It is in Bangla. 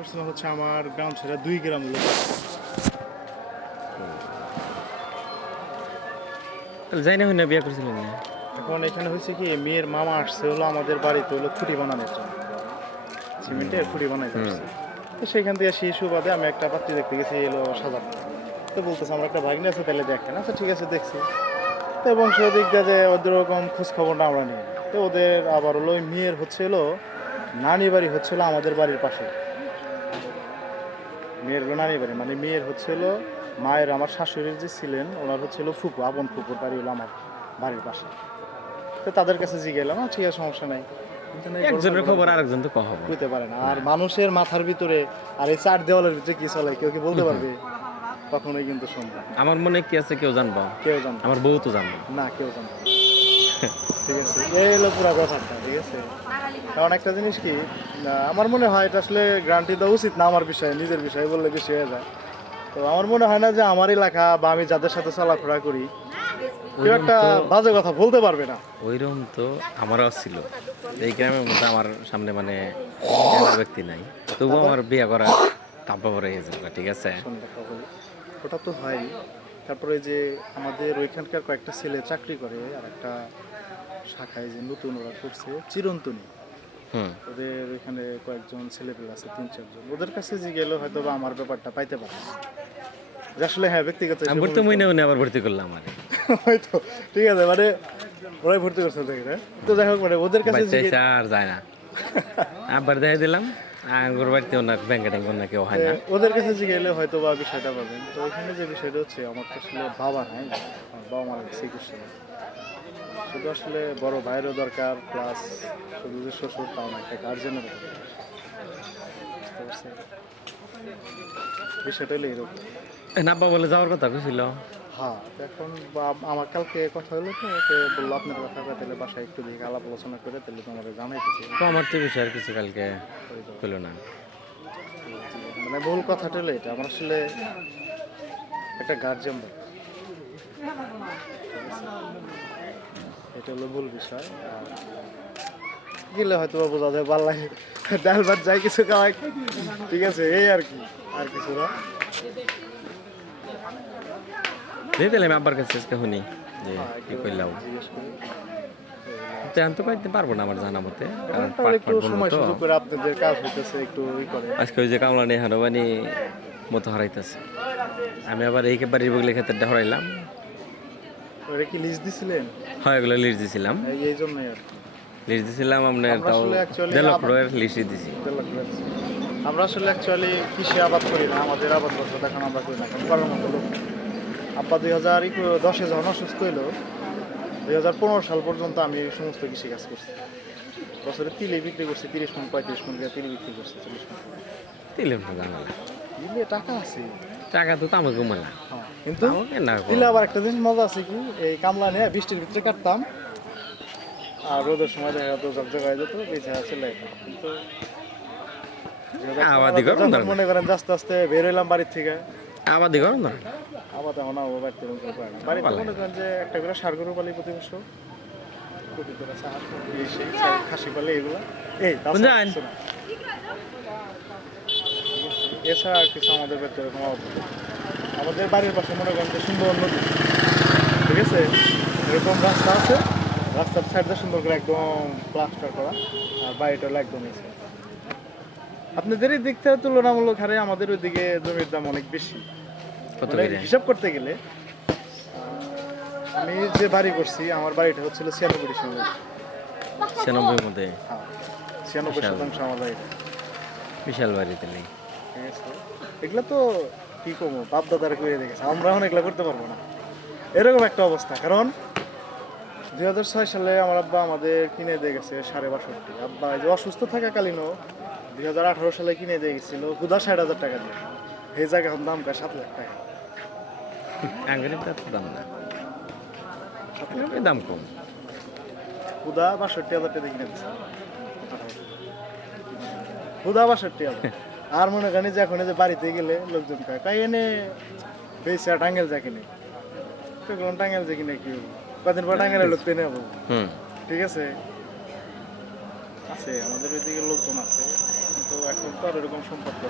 করছিলাম হচ্ছে আমার গ্রাম ছেড়ে দুই গ্রাম লোক। তাহলে যাই না হই বিয়ে করছিলেন না? এখন এখানে হয়েছে কি মেয়ের মামা আসছে হলো আমাদের বাড়িতে হলো খুঁটি বানানোর জন্য। সিমেন্টের খুঁটি বানাইতে আসছে। তো সেখান থেকে সেই সুবাদে আমি একটা পাত্রী দেখতে গেছি এলো সাজাতে তো বলতেছে আমার একটা ভাগ্নে আছে তাহলে দেখেন। আচ্ছা ঠিক আছে দেখছি। তো এবং সে দিক দিয়ে যে ওদের ওরকম খোঁজ খবরটা আমরা নিই। তো ওদের আবার হলো মেয়ের হচ্ছে হলো নানি বাড়ি হচ্ছে হলো আমাদের বাড়ির পাশে। মেয়ের হলো নানি বাড়ি। মানে মেয়ের হচ্ছিল মায়ের আমার শাশুড়ির যে ছিলেন ওনার হচ্ছিল ফুপু আপন ফুপুর বাড়ি হলো আমার বাড়ির পাশে। তো তাদের কাছে জিগেলাম "আহ, ঠিক আছে সমস্যা নাই। একজনের খবর আরেকজন তো কহব বুঝতে পারে না। আর মানুষের মাথার ভিতরে আর এই চার দেওয়ালের ভিতরে কি চলে কেউ কি বলতে পারবে? কখনোই কিন্তু সম্ভব আমার মনে কি আছে কেউ জানব। কেউ জানবে। আমার বউ তো জানব। না কেউ জানবে। ঠিক আছে। এই হলো পুরো ব্যাপারটা ঠিক আছে? কারণ একটা জিনিস কি আমার মনে হয় এটা আসলে গ্রান্টি দেওয়া উচিত না আমার বিষয়ে নিজের বিষয়ে বললে বেশি হয়ে যায়। তো আমার মনে হয় না যে আমার এলাকা বা আমি যাদের সাথে চলাফেরা করি কেউ একটা বাজে কথা বলতে পারবে না। ওইরকম তো আমারও ছিল। এই গ্রামের মধ্যে আমার সামনে মানে ব্যক্তি নাই। তবুও আমার বিয়ে করা টাম্পা পরে ঠিক আছে। ওটা তো হয়। তারপরে যে আমাদের ওইখানকার কয়েকটা ছেলে চাকরি করে আর একটা শাখায় যে নতুন ওরা করছে চিরন্তনী। ওদের ওইখানে কয়েকজন ছেলেপেলে আছে তিন চারজন। ওদের কাছে যে গেলে হয়তো বা আমার ব্যাপারটা পাইতে পারে যে আসলে হ্যাঁ ব্যক্তিগত আমি ভর্তি মহিনে উনি আবার ভর্তি করলাম আর হয়তো ঠিক আছে মানে ওরাই ভর্তি করছে ওদেরকে হ্যাঁ? তো যাই হোক মানে ওদের কাছে আর যায় না। আবার দেখে দিলাম আঙ্গুর বাড়িতে ওনার ব্যাংকে ওনার কেউ হয় না। ওদের কাছে যে গেলে হয়তো বা বিষয়টা পাবেন। তো এখানে যে বিষয়টা হচ্ছে আমার তো আসলে বাবা নাই বাবা মারা সালে শুধু আসলে বড় ভাইয়েরও দরকার প্লাস শুধু যে শ্বশুর তাও না একটা গার্জেনের বিষয়টা হলো এরকম। নাব্বা বলে যাওয়ার কথা কইছিল? হ্যাঁ এখন আমার কালকে কথা হলো তো ওকে বলল আপনার কথা কয় তাহলে বাসায় একটু দেখে আলাপ আলোচনা করে তাহলে তোমাদের জানাইতেছি তো আমার তো বিষয় আর কিছু কালকে কইলো না। মানে ভুল কথাটা হলো এটা। আমার আসলে একটা গার্জিয়ান এটা হলো ভুল বিষয়। আর গেলে হয়তো বোঝা যায় ভালো লাগে ডাল ভাত যাই কিছু খাওয়াই। ঠিক আছে এই আর কি আর কিছু না। দিয়ে দিলাম আব্বার কাছে আজকে শুনি যে কি কইলাম। জিজ্ঞেস করি। তো আমি পারব না আমার জানা মতে করে আপনাদের কাজ হইতেছে একটু আজকে ওই যে কামলানি হারবানি মতো হারাইতেছে। আমি আবার এই বাড়ির বগলে ক্ষেত্রে হারাইলাম। কি লিস্ট দিছিলেন? হয় এগুলো লিস্ট দিছিলাম। এই- জন্যই আর লিস্ট দিছিলাম আপনার আমরা তাও আসলে actually দেড় লক্ষ আবার- টাকার লিস্ট দিছি। আমরা আসলে অ্যাকচুয়ালি কৃষি আবাদ করি না আমাদের আবাদ বছর এখন আমরা করি না কারণ করার মতো লোক আব্বা দুই হাজার দশে যখন অসুস্থ হইল দুই হাজার পনেরো সাল পর্যন্ত আমি সমস্ত কৃষি কাজ করছি। বছরে তিলে বিক্রি করছি তিরিশ মন পঁয়ত্রিশ মন তিলে বিক্রি করছি চল্লিশ মন না টাকা আছে। টাকা তো তামে ঘুমালাম হ্যাঁ কিন্তু তিলে আবার একটা জিনিস মজা আছে কি? এই কামলা নিয়ে বৃষ্টির ভিতরে কাটতাম। আর রোদের সময় দেখা যেত জব জগাই যেত বেঁচে চলে যেতাম কিন্তু আবাদি করুন। মনে করেন আস্তে আস্তে বের হইলাম বাড়ির থেকে। আবার দিকে না আবার তেমন আবু বাড়িতে বাড়িতে মনে করেন যে একটা করে সার গরু পালি প্রতি বছর। খাসি পালি এগুলো। এই। এছাড়া আর কিছু আমাদের আবদ্ধ নেই। আমাদের বাড়ির পাশে মনে করেন সুন্দর নদী। ঠিক আছে? এরকম রাস্তা আছে। রাস্তার সাইডটা সুন্দর করে একদম প্লাস্টার করা। আর বাড়িটা একদম নিচে। আপনাদের এই দিক থেকে তুলনামূলক হারে আমাদের ওইদিকে জমির দাম অনেক বেশি। মানে হিসাব করতে গেলে আমি যে বাড়ি করছি আমার বাড়িটা হচ্ছিল ছিয়ানব্বই ডিসেম্বর ছিয়ানব্বই মধ্যে? হ্যাঁ ছিয়ানব্বই শতাংশ আমার বাড়িটা। বিশাল বাড়িতে নেই আছে এগুলো তো কি করব বাপ দাদারা করে দেখেছে আমরা এখন এগুলো করতে পারব না। এরকম একটা অবস্থা। কারণ দুই হাজার ছয় সালে আমার আব্বা আমাদের কিনে দিয়ে গেছে সাড়ে বাষট্টি। আব্বা যে অসুস্থ থাকাকালীনও দুই হাজার আঠারো সালে কিনে দিয়ে গেছিল হুদা ষাট হাজার টাকা দিয়ে। এই জায়গা এখন দাম প্রায় সাত লাখ টাকা। দাম না দাম কম। হুদা বাষট্টি হাজার টাকা কিনে দিচ্ছে হুদা বাষট্টি হাজার। আর মনে করেন যে এখন যে বাড়িতে গেলে লোকজন কয় তাই এনে বেশি টাঙ্গেল যা কিনে। তো কোন টাঙ্গেল যে কিনে কি কদিন পর টাঙ্গেলের লোক পেনে হব হুম। ঠিক আছে? আছে আমাদের ওইদিকে লোকজন আছে কিন্তু এখন তো আর এরকম সম্পর্ক